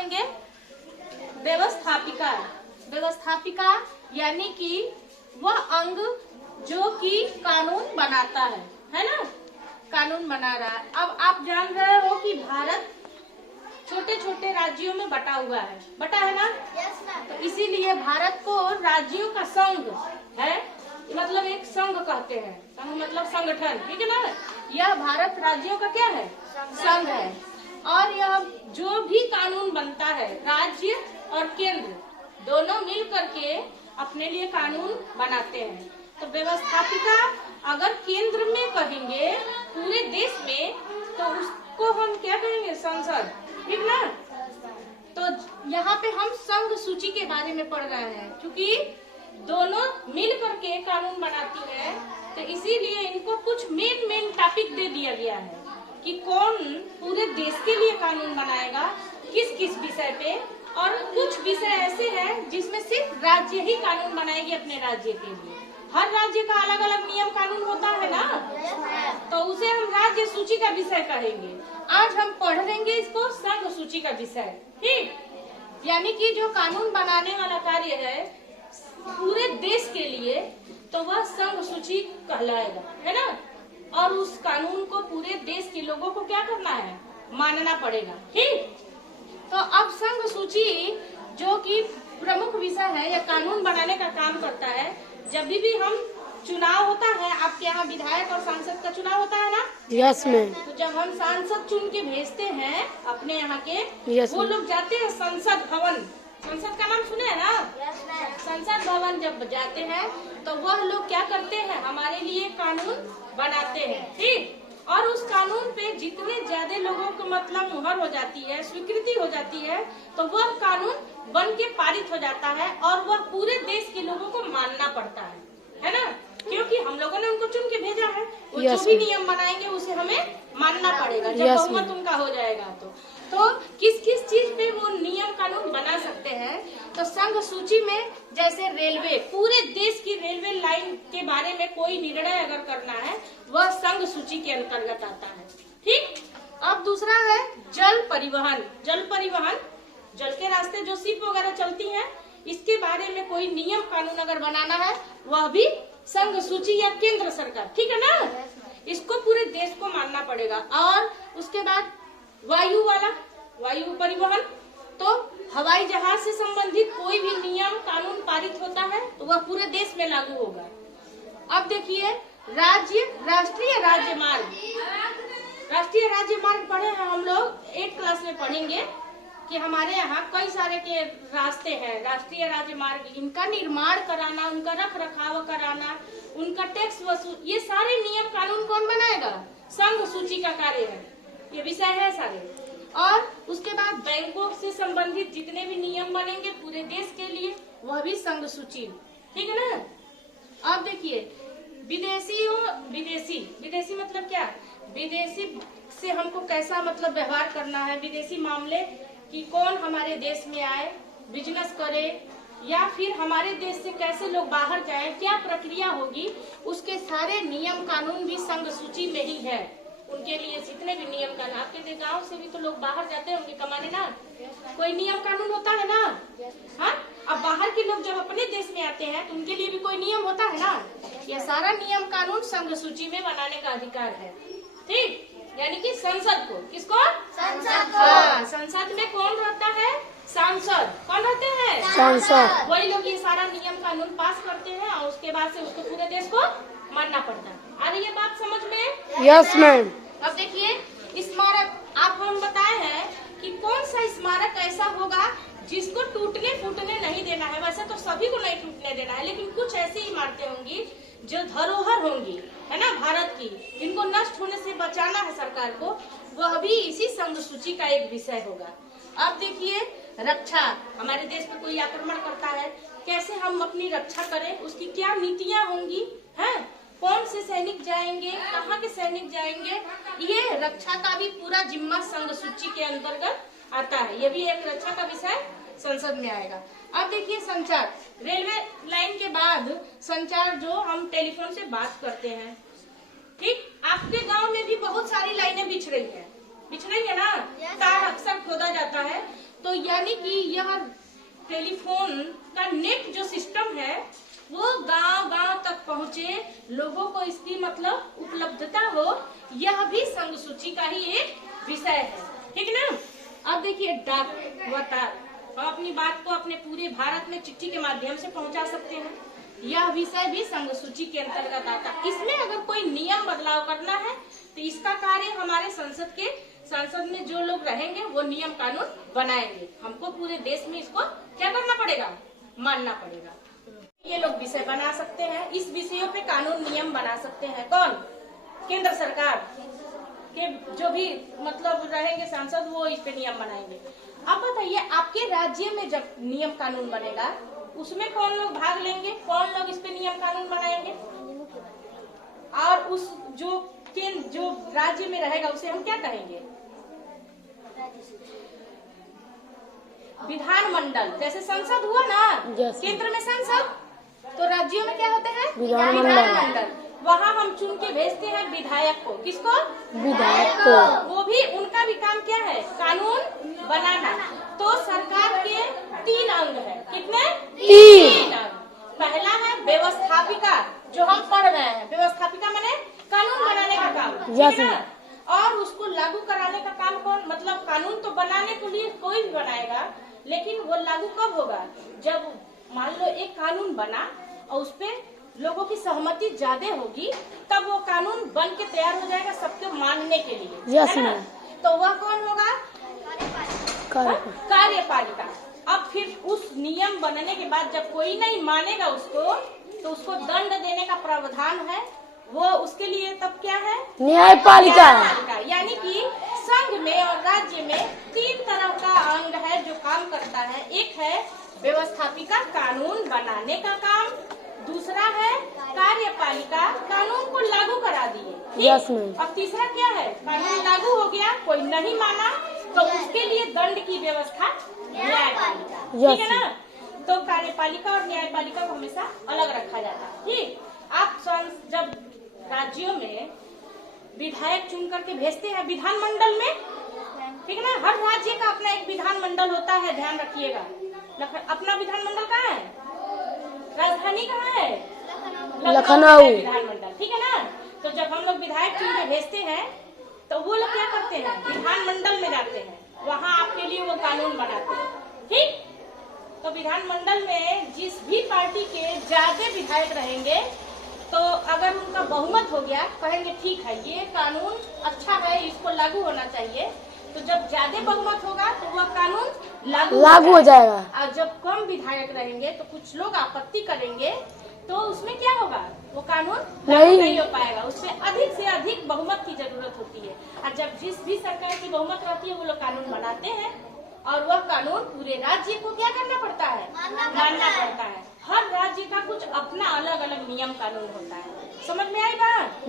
पढ़ेंगे व्यवस्थापिका। व्यवस्थापिका यानी कि वह अंग जो कि कानून बनाता है ना, कानून बना रहा है। अब आप जान रहे हो कि भारत छोटे छोटे राज्यों में बटा हुआ है, बटा है ना? तो इसीलिए भारत को राज्यों का संघ है, मतलब एक संघ कहते हैं। संघ मतलब संगठन, ठीक है ना? यह भारत राज्यों का क्या है? संघ है। और यह जो भी कानून बनता है, राज्य और केंद्र दोनों मिल करके अपने लिए कानून बनाते हैं। तो व्यवस्थापिका अगर केंद्र में कहेंगे पूरे देश में, तो उसको हम क्या कहेंगे? संसद, ठीक ना? तो यहाँ पे हम संघ सूची के बारे में पढ़ रहे हैं, क्योंकि दोनों मिल करके कानून बनाती है। तो इसीलिए इनको कुछ मेन टॉपिक दे दिया गया है कि कौन पूरे देश के लिए कानून बनाएगा, किस किस विषय पे। और कुछ विषय ऐसे हैं जिसमें सिर्फ राज्य ही कानून बनाएगी अपने राज्य के लिए। हर राज्य का अलग अलग नियम कानून होता है ना, तो उसे हम राज्य सूची का विषय कहेंगे। आज हम पढ़ लेंगे इसको संघ सूची का विषय, ठीक? यानी कि जो कानून बनाने वाला कार्य है पूरे देश के लिए, तो वह संघ सूची कहलाएगा, है ना? और उस कानून को पूरे देश के लोगों को क्या करना है? मानना पड़ेगा, ठीक? तो अब संघ सूची जो कि प्रमुख विषय है या कानून बनाने का काम करता है। जब भी हम चुनाव होता है, आपके यहाँ विधायक और सांसद का चुनाव होता है ना? Yes ma'am. तो जब हम सांसद चुन के भेजते हैं अपने यहाँ के, वो लोग जाते हैं संसद भवन। संसद का नाम सुने है ना? संसद भवन जब जाते हैं तो वह लोग क्या करते हैं? हमारे लिए कानून बनाते हैं, ठीक? और उस कानून पे जितने ज्यादा लोगों को मतलब मुहर हो जाती है, स्वीकृति हो जाती है, तो वह कानून बन के पारित हो जाता है और वह पूरे देश के लोगों को मानना पड़ता है ना? क्योंकि हम लोगों ने उनको चुन के भेजा है। वो जो भी नियम बनाएंगे उसे हमें मानना पड़ेगा जब बहुमत उनका हो जाएगा। तो किस किस चीज पे वो नियम कानून बना सकते हैं? तो संघ सूची में जैसे रेलवे, पूरे देश की रेलवे लाइन के बारे में कोई निर्णय अगर करना है, वह संघ सूची के अंतर्गत आता है, ठीक? अब दूसरा है जल परिवहन। जल परिवहन, जल के रास्ते जो शिप वगैरह चलती हैं, इसके बारे में कोई नियम कानून अगर बनाना है, वह भी संघ सूची या केंद्र सरकार, ठीक है ना? इसको पूरे देश को मानना पड़ेगा। और उसके बाद वायु वाला, वायु परिवहन, तो हवाई जहाज से संबंधित कोई भी नियम कानून पारित होता है तो वह पूरे देश में लागू होगा। अब देखिए राष्ट्रीय राजमार्ग। राष्ट्रीय राजमार्ग पढ़े हैं हम लोग, 8th क्लास में पढ़ेंगे कि हमारे यहाँ कई सारे के रास्ते हैं, राष्ट्रीय राजमार्ग। इनका निर्माण कराना, उनका रख रखाव कराना, उनका टैक्स वसूल, ये सारे नियम कानून कौन बनाएगा? संघ सूची का कार्य है, ये विषय है सारे। और उसके बाद बैंकों से संबंधित जितने भी नियम बनेंगे पूरे देश के लिए, वह भी संघ सूची, ठीक है ना? अब देखिए विदेशी मतलब क्या? विदेशी से हमको कैसा मतलब व्यवहार करना है, विदेशी मामले कि कौन हमारे देश में आए, बिजनेस करे, या फिर हमारे देश से कैसे लोग बाहर जाएं, क्या प्रक्रिया होगी, उसके सारे नियम कानून भी संघ सूची में ही है। उनके लिए जितने भी नियम कानून, आपके गांव से भी तो लोग बाहर जाते होंगे कमाने ना, कोई नियम कानून होता है ना? हाँ, अब बाहर के लोग जब अपने देश में आते हैं तो उनके लिए भी कोई नियम होता है ना? यह सारा नियम कानून संघ सूची में बनाने का अधिकार है, ठीक? यानी कि संसद को, किसको? संसद को। हाँ, संसद में कौन रहता है? सांसद। कौन रहते हैं? सांसद। वही लोग ये सारा नियम कानून पास करते हैं और उसके बाद से उसको पूरे देश को मानना पड़ता है। आ रही है बात समझ में? Yes ma'am. अब देखिए स्मारक, आप हम बताए हैं कि कौन सा स्मारक ऐसा होगा जिसको टूटने फूटने नहीं देना है। वैसे तो सभी को नहीं टूटने देना है, लेकिन कुछ ऐसी इमारतें होंगी जो धरोहर होंगी, है ना, भारत की, जिनको नष्ट होने से बचाना है सरकार को, वह भी इसी संघ सूची का एक विषय होगा। अब देखिए रक्षा, हमारे देश पे कोई आक्रमण करता है, कैसे हम अपनी रक्षा करें, उसकी क्या नीतियां होंगी, हैं? कौन से सैनिक जाएंगे, कहाँ के सैनिक जाएंगे, ये रक्षा का भी पूरा जिम्मा संघ सूची के अंतर्गत आता है। ये भी एक रक्षा का विषय संसद में आएगा। अब देखिए संचार, रेलवे लाइन के बाद संचार जो हम टेलीफोन से बात करते हैं, ठीक? आपके गांव में भी बहुत सारी लाइनें बिछ रही है ना? तार अक्सर खोदा जाता है, तो तो यानी कि यह टेलीफोन का नेट जो सिस्टम है वो गांव-गांव तक पहुंचे, लोगों को इसकी मतलब उपलब्धता हो, यह भी संघ सूची का ही एक विषय है, ठीक ना। अब देखिए डाक व तार, हम अपनी बात को अपने पूरे भारत में चिट्ठी के माध्यम से पहुंचा सकते हैं, यह विषय भी संघ सूची के अंतर्गत आता है। इसमें अगर कोई नियम बदलाव करना है तो इसका कार्य हमारे संसद में जो लोग रहेंगे वो नियम कानून बनाएंगे, हमको पूरे देश में इसको क्या करना पड़ेगा, मानना पड़ेगा। ये लोग विषय बना सकते हैं, इस विषयों पे कानून नियम बना सकते हैं कौन, केंद्र सरकार के जो भी मतलब रहेंगे सांसद, वो इस पे नियम बनाएंगे। अब बताइए आपके राज्य में जब नियम कानून बनेगा उसमें कौन लोग भाग लेंगे, कौन लोग इस पे नियम कानून बनाएंगे, और उस जो राज्य में रहेगा उसे हम क्या कहेंगे, विधानमंडल। जैसे संसद हुआ ना, केंद्र में संसद, तो राज्यों में क्या होते हैं विधानमंडल। वहाँ हम चुन के भेजते हैं विधायक को, किसको, विधायक को। वो भी उनका भी काम क्या है, कानून बनाना। तो सरकार के 3 अंग है, कितने, 3 अंग। पहला है व्यवस्थापिका, जो हम पढ़ रहे हैं, व्यवस्थापिका माने कानून बनाने का काम, ठीक है ना। और उसको लागू कराने का काम कौन, मतलब कानून तो बनाने के लिए कोई भी बनाएगा, लेकिन वो लागू कब होगा, जब मान लो एक कानून बना और उस पे लोगों की सहमति ज्यादा होगी, तब वो कानून बन के तैयार हो जाएगा सबके मानने के लिए, है ना। तो वह कौन होगा, कार्यपालिका। अब फिर उस नियम बनने के बाद जब कोई नहीं मानेगा उसको, तो उसको दंड देने का प्रावधान है, वो उसके लिए तब क्या है, न्यायपालिका। यानी कि संघ में और राज्य में 3 तरह का अंग है जो काम करता है। एक है व्यवस्थापिका, कानून बनाने का काम, दूसरा है कार्यपालिका, कानून को लागू करा दिए, अब तीसरा क्या है, कानून लागू हो गया, कोई नहीं माना तो उसके लिए दंड की व्यवस्था न्यायपालिका, ठीक है ना। तो कार्यपालिका और न्यायपालिका को हमेशा अलग रखा जाता है, ठीक। आप जब राज्यों में विधायक चुन करके भेजते हैं विधानमंडल में, ठीक है ना, हर राज्य का अपना एक विधानमंडल होता है, ध्यान रखिएगा। अपना विधानमंडल कहाँ है, राजधानी कहाँ है, लखनऊ विधानमंडल, ठीक है ना। तो जब हम लोग विधायक चुन के भेजते हैं तो वो लोग क्या करते हैं, विधानमंडल में जाते हैं, वहाँ आपके लिए वो कानून बनाते हैं, ठीक। तो विधानमंडल में जिस भी पार्टी के ज्यादा विधायक रहेंगे, तो अगर उनका बहुमत हो गया, कहेंगे ठीक है ये कानून अच्छा है, इसको लागू होना चाहिए, तो जब ज्यादा बहुमत होगा तो वह कानून लागू हो जाएगा। और जब कम विधायक रहेंगे तो कुछ लोग आपत्ति करेंगे, तो उसमें क्या होगा, वो कानून नहीं हो पाएगा, उसमें अधिक से अधिक बहुमत की जरूरत होती है। और जब जिस भी सरकार की बहुमत रहती है वो लोग कानून बनाते हैं, और वह कानून पूरे राज्य को क्या करना पड़ता है, मानना पड़ता है। हर राज्य का कुछ अपना अलग अलग नियम कानून होता है, समझ में आई बात।